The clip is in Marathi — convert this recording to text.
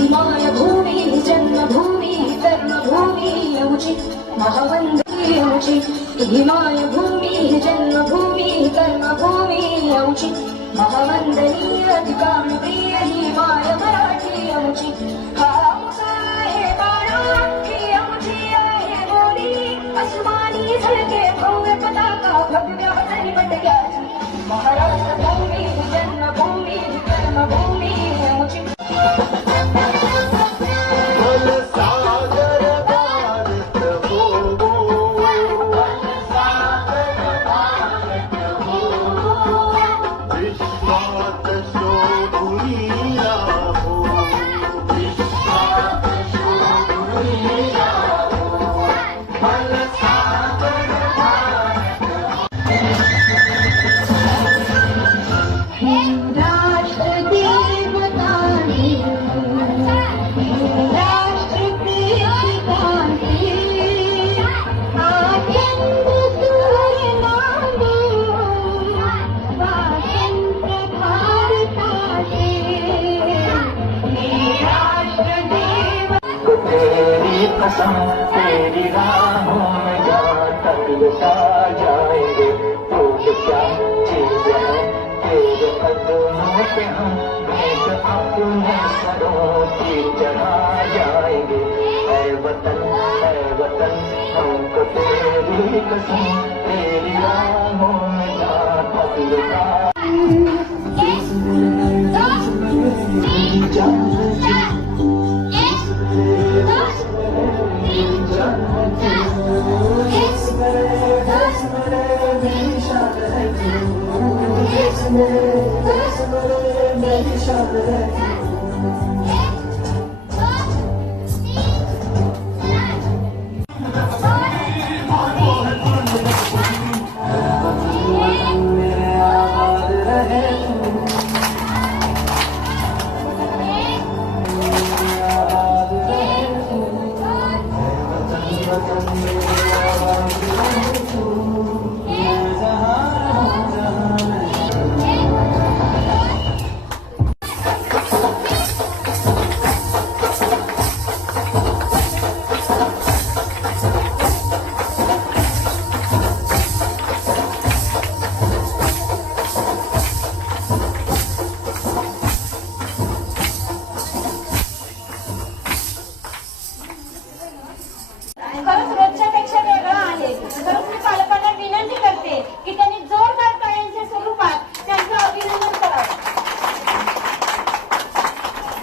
हिमाय भूमी जन्मभूमी कर्मभूमी यौची महावंदनी यौची हिमाय भूमी जन्मभूमी कर्मभूमी यौची महावंदनीय ठिकाण प्रिय हिमाय मराठी यौची आहे बाळाची यौची आहे बोली अस्मानी झळके भव्य पताका भव्य हसनी पटक्याची महाराष्ट्र भूमी जन्मभूमी कर्मभूमी यौची कसम तेरी राहों में जहाँ तक लुटा जाएंगे तो क्या चीज है तेरे कदमों पे हम भेंट अपने सरों की चढ़ा जाएंगे ऐ वतन हमको तेरी कसम तेरी राहों में जहाँ तक लुटा मेरी शान है